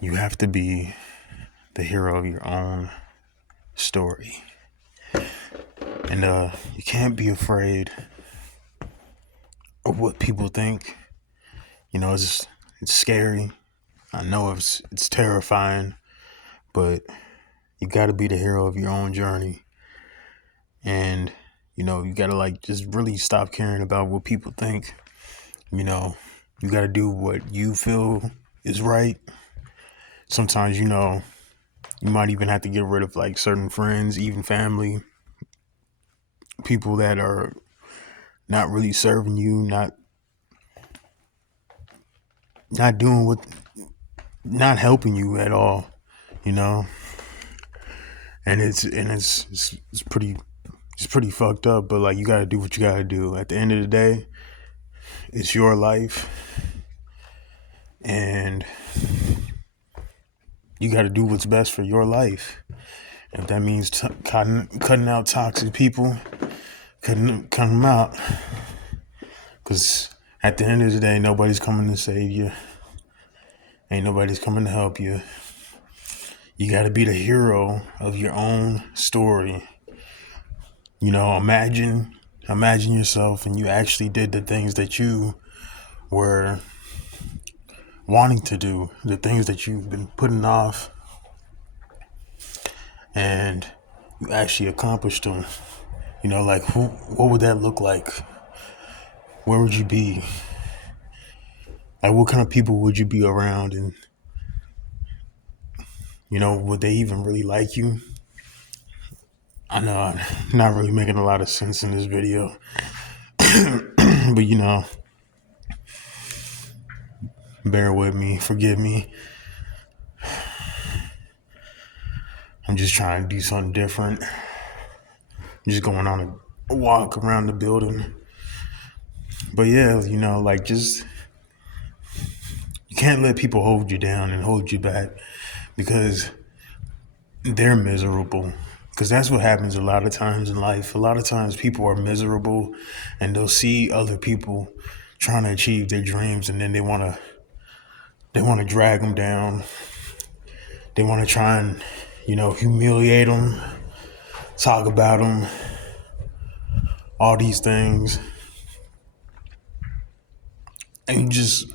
You have to be the hero of your own story. And you can't be afraid of what people think. It's scary. I know it's terrifying, but you got to be the hero of your own journey. And you got to just really stop caring about what people think. You know, you got to do what you feel is right. Sometimes, you might even have to get rid of certain friends, even family, people that are not really serving you, not doing what, not helping you at all, you know. And it's pretty fucked up. But you got to do what you got to do. At the end of the day, it's your life, and you got to do what's best for your life. If that means cutting out toxic people, cutting them out. Because at the end of the day, nobody's coming to save you. Ain't nobody's coming to help you. You got to be the hero of your own story. Imagine yourself and you actually did the things that you were wanting to do, the things that you've been putting off, and you actually accomplished them. What would that look like? Where would you be? What kind of people would you be around? And, would they even really like you? I know I'm not really making a lot of sense in this video, but bear with me, forgive me. I'm just trying to do something different. I'm just going on a walk around the building. But yeah, just you can't let people hold you down and hold you back because they're miserable. Because that's what happens a lot of times in life. A lot of times people are miserable and they'll see other people trying to achieve their dreams, and then they want to drag them down. They want to try and, humiliate them, talk about them, all these things. And you just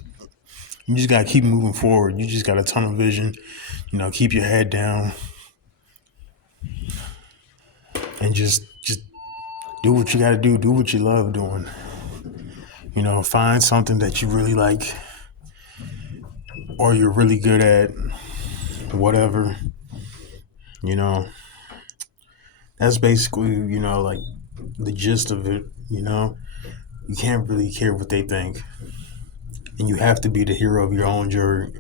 gotta keep moving forward. You just got a tunnel vision, keep your head down and just do what you gotta do what you love doing. Find something that you really like or you're really good at, whatever. That's basically, the gist of it. You can't really care what they think. And you have to be the hero of your own journey.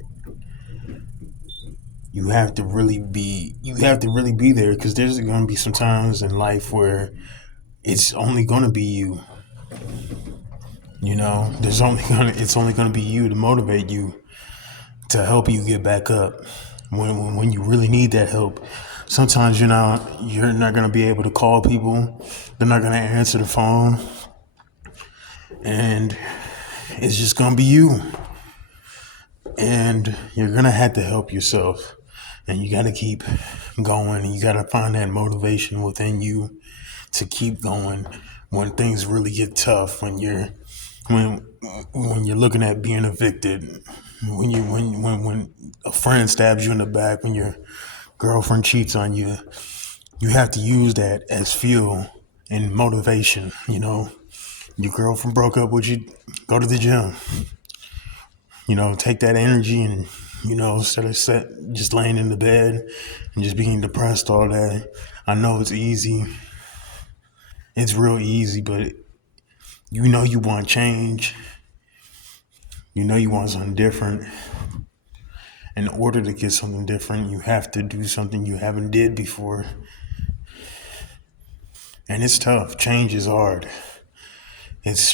You have to really be there, because there's going to be some times in life where it's only going to be you. It's only going to be you to motivate you, to help you get back up when you really need that help. Sometimes you're not going to be able to call people. They're not going to answer the phone, and it's just going to be you. And you're going to have to help yourself, and you got to keep going, and you got to find that motivation within you to keep going when things really get tough, when you're looking at being evicted, when a friend stabs you in the back, when your girlfriend cheats on you. You have to use that as fuel and motivation. Your girlfriend broke up with you, go to the gym. Take that energy and, instead of just laying in the bed and just being depressed all day. I know it's easy. It's real easy, but you want change. You want something different. In order to get something different, you have to do something you haven't did before. And it's tough. Change is hard. It's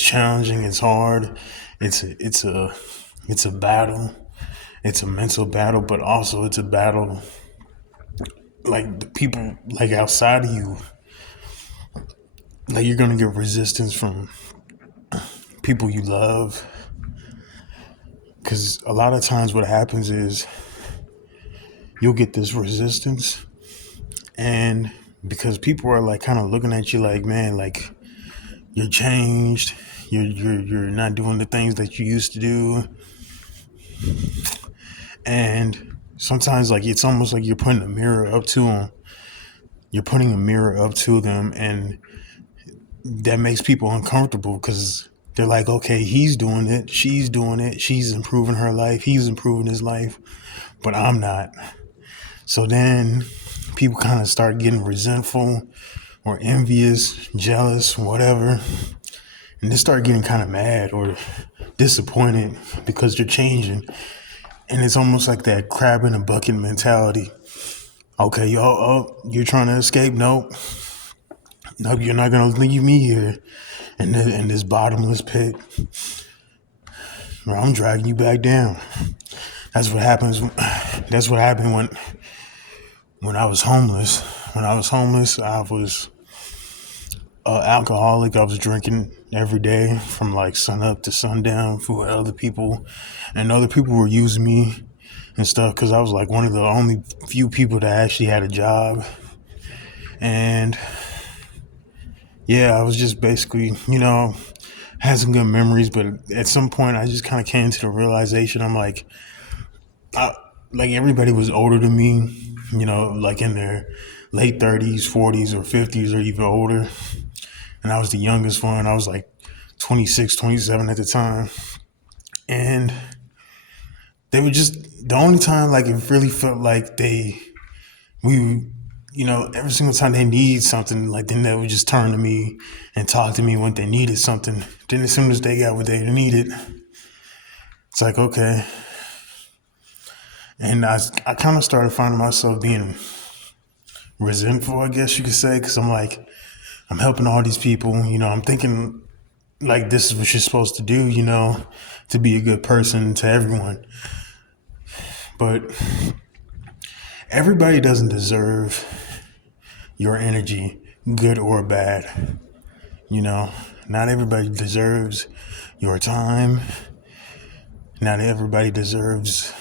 challenging. It's hard. It's a battle. It's a mental battle, but also it's a battle the people outside of you. You're gonna get resistance from people you love, Because a lot of times what happens is you'll get this resistance, and because people are like kind of looking at you like, man, like you're changed, you're not doing the things that you used to do, and sometimes like it's almost like you're putting a mirror up to them. You're putting a mirror up to them, and that makes people uncomfortable because they're like, okay, he's doing it, she's improving her life, he's improving his life, but I'm not. So then people kind of start getting resentful or envious, jealous, whatever, and they start getting kind of mad or disappointed because you're changing. And it's almost like that crab in a bucket mentality. Okay, y'all, oh, you're trying to escape? Nope. Nope, you're not going to leave me here in this bottomless pit. I'm dragging you back down. That's what happens. That's what happened when I was homeless. When I was homeless, I was alcoholic. I was drinking every day from like sun up to sundown for other people, and other people were using me and stuff because I was like one of the only few people that actually had a job. And yeah, I was just basically, had some good memories, but at some point I just kind of came to the realization, I'm like, like everybody was older than me, like in their late 30s, 40s, or 50s, or even older. And I was the youngest one. I was like 26, 27 at the time. And they were just the only time like it really felt like every single time they need something, like then they would just turn to me and talk to me when they needed something. Then as soon as they got what they needed, it's like, okay. And I kind of started finding myself being resentful, I guess you could say, because I'm like, I'm helping all these people, I'm thinking like this is what you're supposed to do, to be a good person to everyone. But everybody doesn't deserve your energy, good or bad. Not everybody deserves your time. Not everybody deserves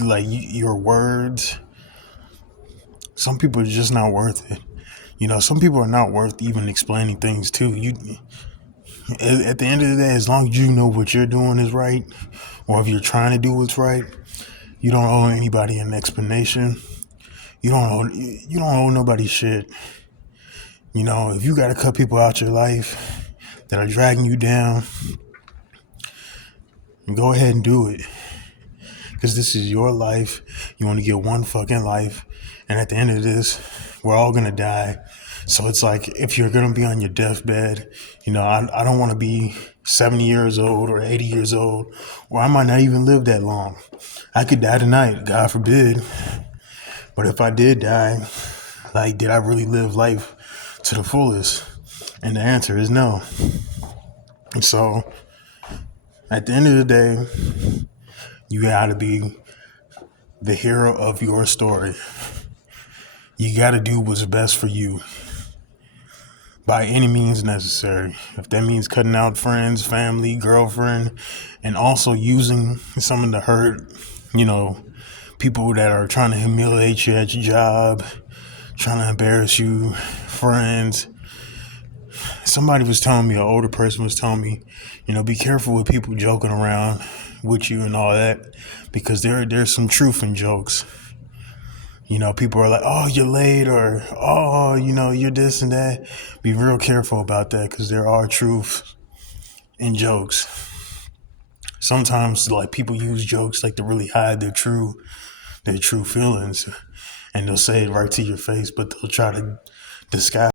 like your words. Some people are just not worth it. Some people are not worth even explaining things to. At the end of the day, as long as you know what you're doing is right, or if you're trying to do what's right, you don't owe anybody an explanation. You don't owe nobody shit. If you gotta cut people out your life that are dragging you down, go ahead and do it. Because this is your life. You only get one fucking life. And at the end of this, we're all gonna die. So it's like, if you're gonna be on your deathbed, I don't want to be 70 years old or 80 years old, or I might not even live that long. I could die tonight, God forbid. But if I did die, like, did I really live life to the fullest? And the answer is no. And so, at the end of the day, you gotta be the hero of your story. You gotta do what's best for you by any means necessary. If that means cutting out friends, family, girlfriend, and also using someone to hurt, people that are trying to humiliate you at your job, trying to embarrass you, friends. Somebody was telling me, an older person was telling me, be careful with people joking around with you and all that, because there's some truth in jokes. People are like, oh, you're late, or, oh, you're this and that. Be real careful about that, because there are truth in jokes. Sometimes, like, people use jokes like to really hide their true feelings, and they'll say it right to your face, but they'll try to disguise